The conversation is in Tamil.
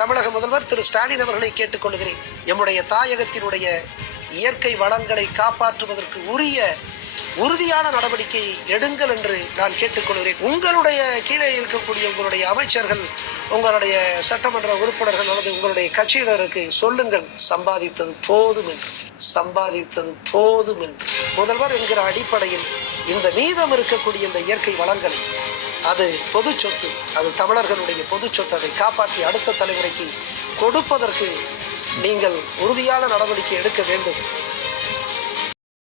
தமிழக முதல்வர் திரு ஸ்டாலின் அவர்களை கேட்டுக்கொள்கிறேன். எம்முடைய தாயகத்தினுடைய இயற்கை வளங்களை காப்பாற்றுவதற்கு உரிய உறுதியான நடவடிக்கை எடுங்கள் என்று நான் கேட்டுக்கொள்கிறேன். உங்களுடைய கீழே இருக்கக்கூடிய உங்களுடைய அமைச்சர்கள், உங்களுடைய சட்டமன்ற உறுப்பினர்கள் அல்லது உங்களுடைய கட்சியினருக்கு சொல்லுங்கள், சம்பாதித்தது போதும் என்று, சம்பாதித்தது போதும் என்று. முதல்வர் என்கிற அடிப்படையில் இந்த மீதம் இருக்கக்கூடிய இந்த இயற்கை வளங்களை, அது பொது சொத்து, அது தமிழர்களுடைய பொது சொத்து, அதை காப்பாற்றி அடுத்த தலைமுறைக்கு கொடுப்பதற்கு நீங்கள் உறுதியான நடவடிக்கை எடுக்க வேண்டும்.